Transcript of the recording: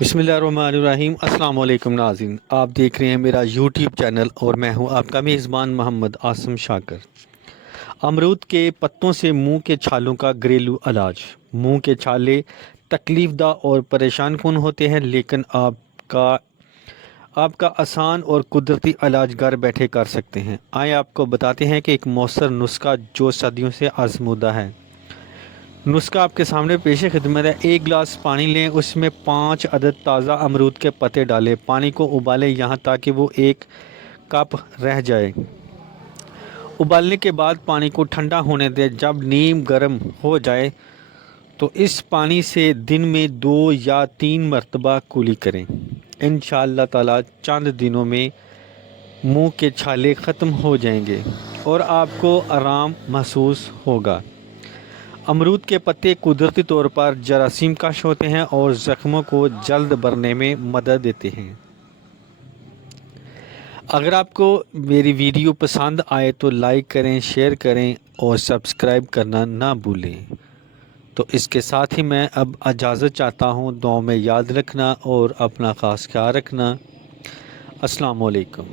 बिस्मिल्लाहिर्रहमानिर्रहीम। अस्सलाम वालेकुम नाज़रीन, आप देख रहे हैं मेरा यूट्यूब चैनल और मैं हूं आपका मेज़बान मोहम्मद आसम शाकर। अमरूद के पत्तों से मुंह के छालों का घरेलू इलाज। मुंह के छाले तकलीफ़दा और परेशान कौन होते हैं, लेकिन आपका आपका आसान और कुदरती इलाज घर बैठे कर सकते हैं। आइए आपको बताते हैं कि एक मौसर नुस्खा जो सदियों से आजमूदा है। नुस्खा आपके सामने पेश खिदमत है। एक गिलास पानी लें, उसमें 5 अदद ताज़ा अमरूद के पत्ते डालें। पानी को उबालें यहाँ ताकि वो 1 कप रह जाए। उबालने के बाद पानी को ठंडा होने दें। जब नीम गर्म हो जाए तो इस पानी से दिन में 2 या 3 मरतबा कुली करें। इंशाअल्लाह ताला चंद दिनों में मुंह के छाले ख़त्म हो जाएंगे और आपको आराम महसूस होगा। अमरूद के पत्ते कुदरती तौर पर जरासीम कश होते हैं और ज़ख्मों को जल्द भरने में मदद देते हैं। अगर आपको मेरी वीडियो पसंद आए तो लाइक करें, शेयर करें और सब्सक्राइब करना ना भूलें। तो इसके साथ ही मैं अब इजाज़त चाहता हूँ। दुआ में याद रखना और अपना ख़ास ख्याल रखना। अस्सलाम वालेकुम।